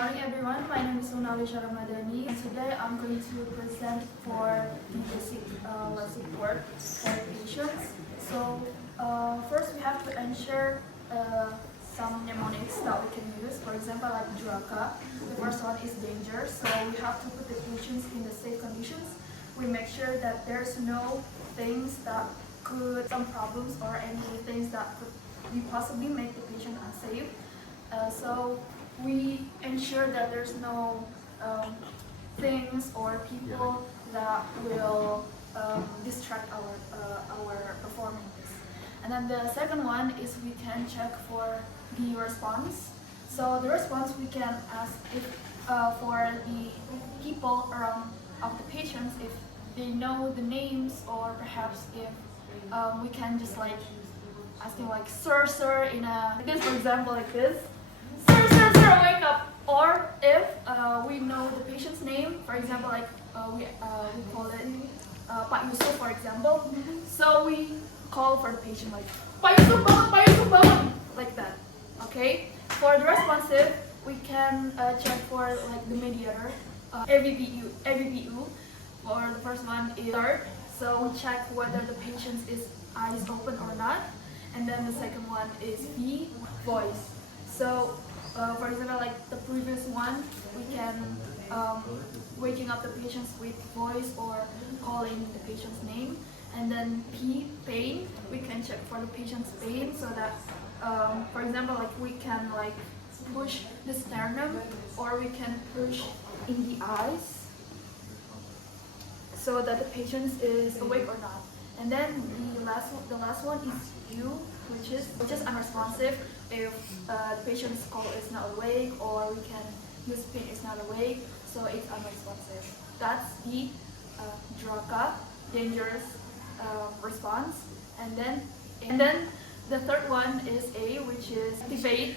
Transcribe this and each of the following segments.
morning everyone, my name is Sunalisha Ramadhani and today I'm going to present for the basic life support for patients. So first we have to ensure some mnemonics that we can use, for example like DRACA. The first one is danger, so we have to put the patients in the safe conditions. We make sure that there's no things that could, some problems or any things that could possibly make the patient unsafe. So we ensure that there's no things or people that will distract our performance. And then the second one is we can check for the response. So the response we can ask if for the people around of the patients, if they know the names, or perhaps if we can just like asking like sir in a like this, for example, like this, sir, wake up. Or if we know the patient's name, for example, like we call it Pak Yusuf, for example. So we call for the patient like Pak Yusuf bangun, like that. Okay. For the responsive, we can check for like the mediator, AVPU. For the first one is third, so we check whether the patient is eyes open or not. And then the second one is V, voice. So for example, like the previous one, we can waking up the patients with voice or calling the patient's name. And then P, pain, we can check for the patient's pain, so that for example, like we can like push the sternum, or we can push in the eyes so that the patient is awake or not. And then the last one is U, which is unresponsive. If the patient's call is not awake, or we can use pin is not awake, so it's unresponsive. That's the DRACA, dangerous response. And then the third one is A, which is activate.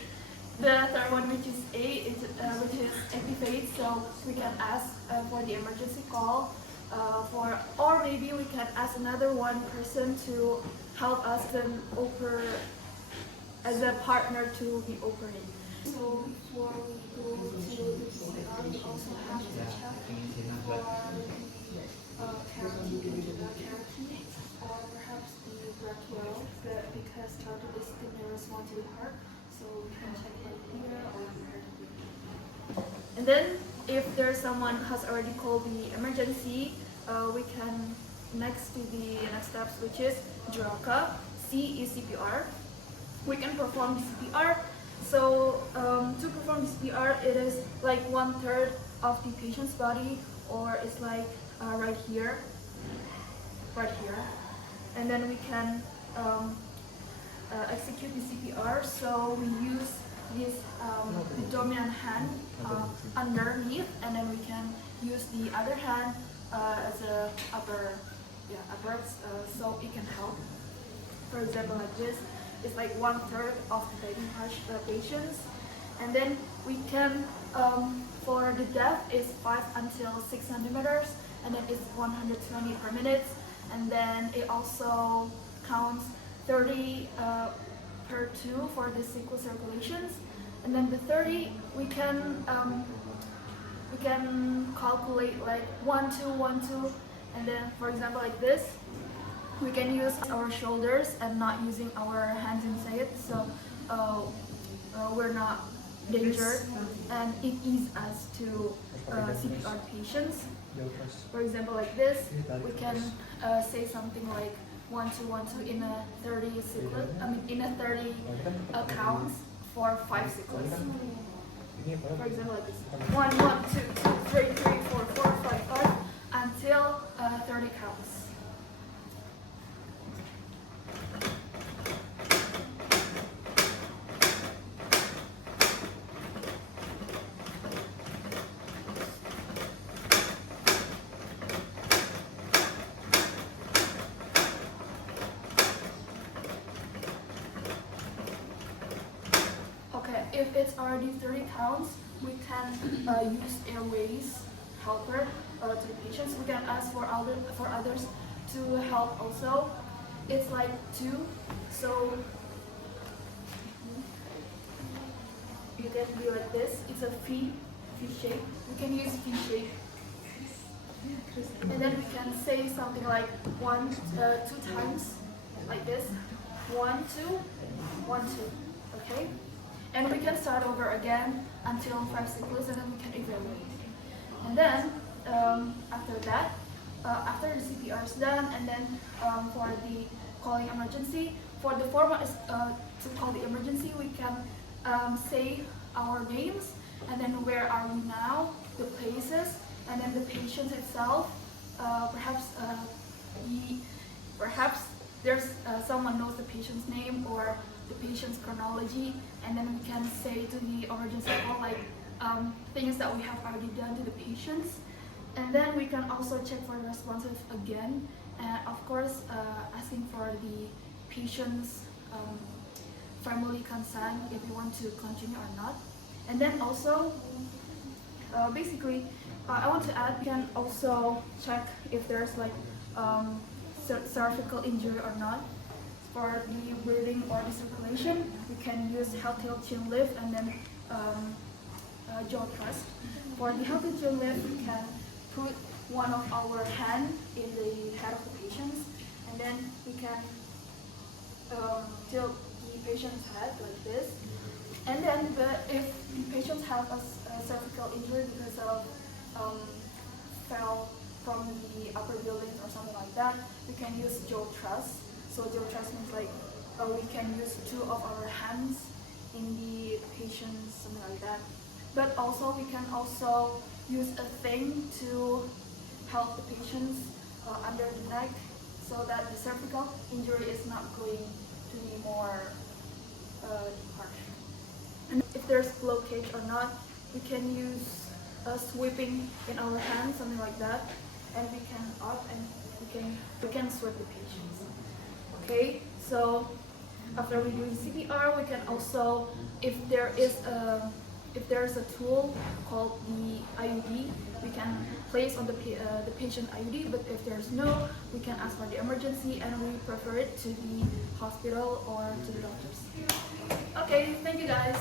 The third one, which is A, which is activate. So we can ask for the emergency call. Or maybe we can ask another one person to help us as a partner to be opening. So before we go to the CPR, we also have to check for the carotid, or perhaps the brachial, because carotid is the nearest one to the heart. So we can check it here or here. And then if there's someone who has already called the emergency, we can next to the next steps, which is DRACA. C is CPR. We can perform the CPR. So to perform the CPR, it is like 1/3 of the patient's body, or it's like right here, and then we can execute the CPR. So we use this the dominant hand underneath, and then we can use the other hand as a upper, so it can help. For example, like this, it's like 1/3 of the baby patients. And then we can, for the depth is 5 until 6 centimeters, and then it's 120 per minute. And then it also counts 30 per 2 for the single circulations. And then the 30, we can calculate like 1, 2, 1, 2, and then for example like this, we can use our shoulders and not using our hands inside, so we're not dangerous, and it eases us to CPR patients. For example like this, we can say something like 1, 2, 1, 2 in a 30 counts for 5 cycles. For example, like this: 1, 1, 2, 2, 3, 3, 4, 4, 5, 5, until 30 counts. Okay, if it's already 30 counts, we can use airways helper to the patients. We can ask for others to help also. It's like 2, so you can be like this. It's a V V shape. We can use V shape. And then we can say something like two times, like this. 1, 2, 1, 2. Okay? And we can start over again until 5 cycles, and then we can evaluate. And then after that, after the CPR is done, and then for the calling emergency, for the format is to call the emergency, we can say our names, and then where are we now, the places, and then the patient itself. Perhaps there's someone knows the patient's name or the patient's chronology, and then we can say to the emergency call like things that we have already done to the patients. And then we can also check for responses again, and of course asking for the patient's family consent if we want to continue or not. And then also basically I want to add, we can also check if there's like cervical injury or not. For the breathing or the circulation, we can use healthy chin lift and then jaw thrust. For the healthy chin lift, we can put one of our hand in the head of the patient, and then we can tilt the patient's head like this. And then if the patients have a cervical injury because of fell from the upper buildings or something like that, we can use jaw thrust. So jaw thrust means like we can use 2 of our hands in the patient, something like that. But also we can also use a thing to help the patients under the neck, so that the cervical injury is not going to be more harsh. And if there's blockage or not, we can use sweeping in our hands, something like that, and we can up and we can sweep the patients. Okay, so after we do CPR, we can also, if there's a tool called the IUD, we can place on the patient IUD. But if there's no, we can ask for the emergency, and we prefer it to the hospital or to the doctors. Okay, thank you guys.